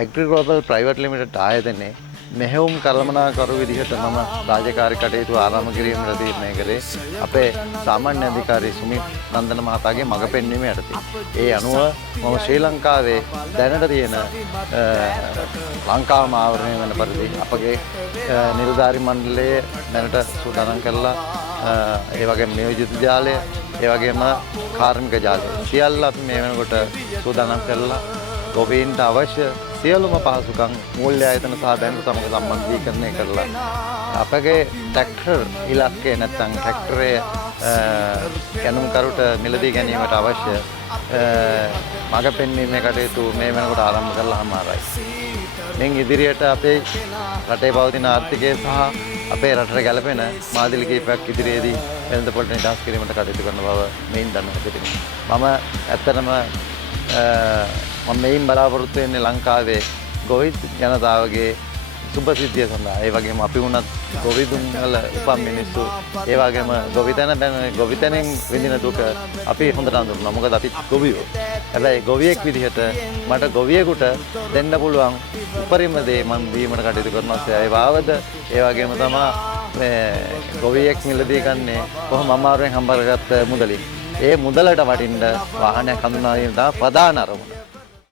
Agri global private limited ආයතනයේ මෙහෙයුම් කළමනාකරු විදිහට මම රාජකාරී කටයුතු ආරම්භ කිරීමට තීරණය කළේ අපේ සාමාන්‍ය අධිකාරී සුමිත් නන්දන මහතාගේ මඟ පෙන්වීම යටතේ. ඒ අනුව මම ශ්‍රී ලංකාවේ දැනට තියෙන ලංකාවම ආවරණය වෙන පරිදි අපගේ නිලධාරි මණ්ඩලයේ දැනට සූදානම් කළා. ඒ වගේම නියෝජිත ජාලය, ඒ වගේම කාර්මික ජාලය සියල්ල අපි මේ වෙනකොට සූදානම් කළා. ගොවීන්ට අවශ්‍ය සියලුම පහසුකම් මූල්‍ය ආයතන සහ බැංකු සමග සම්බන්ධීකරණය කරලා අපගේ ට්‍රැක්ටර් ඉලක්කය නැත්නම් ට්‍රැක්ටරයේ කැනුම්කරුට මිලදී ගැනීමට අවශ්‍ය මඟ පෙන්වීමේ කටයුතු මේ වෙනකොට ආරම්භ කළාම ආරයි. මෙන් ඉදිරියට අපේ රටේ පවතින ආර්ථිකය සහ අපේ රටට ගැලපෙන මාදිලි කීපයක් ඉදිරියේදී වෙළඳපොළට නිදහස් කිරීමට කටයුතු කරන බව මෙයින් දන්වා සිටිනවා. මම ඇත්තටම මම මේන් බලාපොරොත්තු වෙන්නේ ලංකාවේ ගොවිත් ජනතාවගේ සුබ සිද්ධිය සඳහා. ඒ වගේම අපි වුණත් ගොවිදුන් වල උපන් මිනිස්සු, ඒ වගේම ගොවිතැනෙන් විඳින දුක අපි හොඳට අඳුරනවා. මොකද අපි ගොවියෝ. හැබැයි ගොවියෙක් විදිහට මට ගොවියෙකුට දෙන්න පුළුවන් උපරිම දේ මම දීමට කටයුතු කරනවා. ඒ වාවද ඒ වගේම තමයි මේ ගොවියෙක් මිලදී ගන්නේ කොහොම අමාරුවෙන් හම්බ කරගත්ත මුදලින්. ඒ මුදලට වටින්න වාහනයක් හඳුනා ගැනීම තමයි ප්‍රධාන අරමුණ.